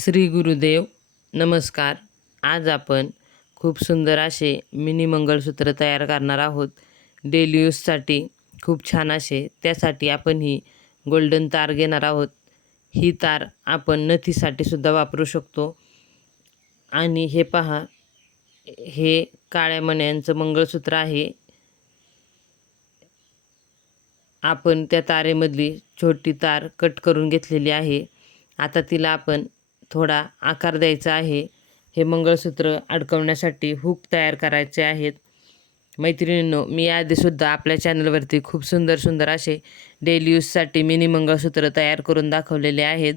श्री गुरुदेव नमस्कार. आज आपण खूप सुंदर असे मिनी मंगळसूत्र तयार करणार आहोत. डेली यूजसाठी खूप छान असे. त्यासाठी आपण ही गोल्डन तार घेणार आहोत. ही तार आपण नथीसाठी सुद्धा वापरू शकतो. आणि हे पहा हे काळ्या मण्यांचं मंगळसूत्र आहे. आपण त्या तारेमधली छोटी तार कट करून घेतलेली आहे. आता तिला आपण थोडा आकार द्यायचा आहे. हे मंगळसूत्र अडकवण्यासाठी हुक तयार करायचे आहेत. मैत्रिणींनो मी आधीसुद्धा आपल्या चॅनलवरती खूप सुंदर सुंदर असे डेली यूजसाठी मिनी मंगळसूत्र तयार करून दाखवलेले आहेत.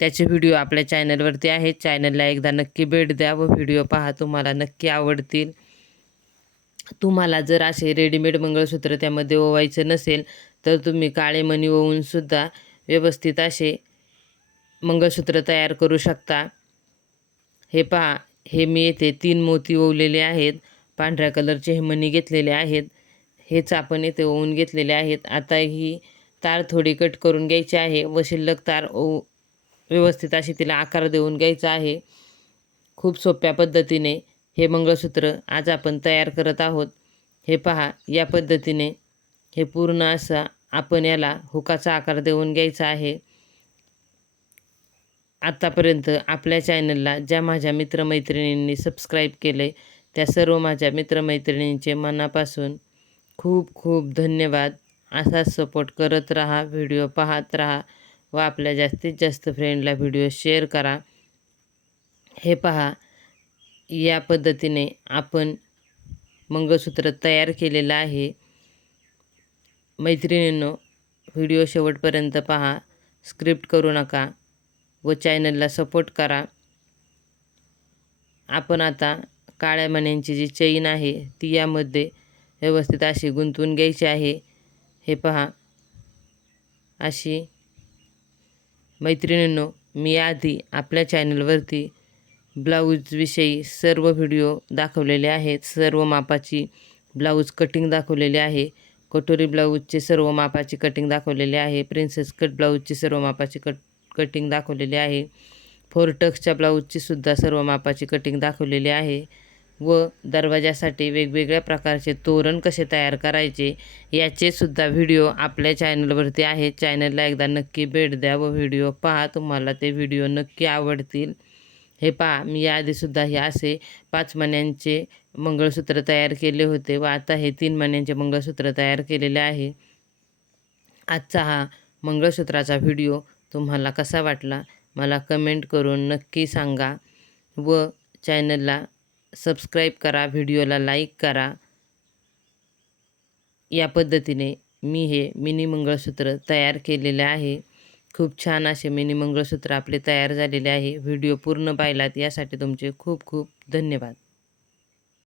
त्याचे व्हिडिओ आपल्या चॅनलवरती आहेत. चॅनलला एकदा नक्की भेट द्या व व्हिडिओ पहा तुम्हाला नक्की आवडतील. तुम्हाला जर असे रेडीमेड मंगळसूत्र त्यामध्ये ओवायचं नसेल तर तुम्ही काळे मणी ओवूनसुद्धा व्यवस्थित असे मंगळसूत्र तयार करू शकता. हे पहा हे मी येथे तीन मोती ओवलेले आहेत. पांढऱ्या कलरचे हे मणी घेतलेले आहेत. हेच आपण येथे ओवून घेतलेले आहेत. आता ही तार थोडी कट करून घ्यायची आहे व शिल्लक तार ओ व्यवस्थित अशी तिला आकार देऊन घ्यायचा आहे. खूप सोप्या पद्धतीने हे मंगळसूत्र आज आपण तयार करत आहोत. हे पहा या पद्धतीने हे पूर्ण असा आपण याला हुकाचा आकार देऊन घ्यायचा आहे. आत्तापर्यंत आपल्या चॅनलला ज्या माझ्या मित्रमैत्रिणींनी सबस्क्राईब केले त्या सर्व माझ्या मित्रमैत्रिणींचे मनापासून खूप खूप धन्यवाद. असाच सपोर्ट करत राहा व्हिडिओ पाहत राहा व आपल्या जास्तीत जास्त फ्रेंडला व्हिडिओ शेअर करा. हे पहा या पद्धतीने आपण मंगळसूत्र तयार केलेलं आहे. मैत्रिणींनो व्हिडिओ शेवटपर्यंत पहा. स्क्रिप्ट करू नका. व चॅनलला सपोर्ट करा. आपण आता काळ्या मण्यांची जी चैन आहे ती यामध्ये व्यवस्थित अशी गुंतवून घ्यायची आहे. हे पहा. अशी मैत्रिणींनो मी आधी आपल्या चॅनलवरती ब्लाऊजविषयी सर्व व्हिडिओ दाखवलेले आहेत. सर्व मापाची ब्लाऊज कटिंग दाखवलेली आहे. कटोरी ब्लाऊजचे सर्व मापाची कटिंग दाखवलेली आहे. प्रिन्सेस कट ब्लाऊजची सर्व मापाची कट कटिंग दाखवलेली आहे. फोर टक्सच्या ब्लाऊजची सुद्धा सर्व मापाची कटिंग दाखवलेली आहे. व दरवाजासाठी वेगवेगळ्या प्रकारचे तोरण कसे तयार करायचे याचे सुद्धा व्हिडिओ आपल्या चॅनलवरती आहे. चॅनलला एकदा नक्की भेट द्या व व्हिडिओ पहा. तुम्हाला ते व्हिडिओ नक्की आवडतील. हे पहा मी याआधीसुद्धा हे असे पाच महिन्यांचे मंगळसूत्र तयार केले होते व आता हे तीन महिन्यांचे मंगळसूत्र तयार केलेले आहे. आजचा हा मंगळसूत्राचा व्हिडिओ तुम्हाला कसा वाटला मला कमेंट करून नक्की सांगा व चॅनलला सबस्क्राईब करा व्हिडिओला लाईक करा. या पद्धतीने मी हे मिनी मंगळसूत्र तयार केलेले आहे. खूप छान असे मिनी मंगळसूत्र आपले तयार झालेले आहे. व्हिडिओ पूर्ण पाहिलात यासाठी तुमचे खूप खूप धन्यवाद.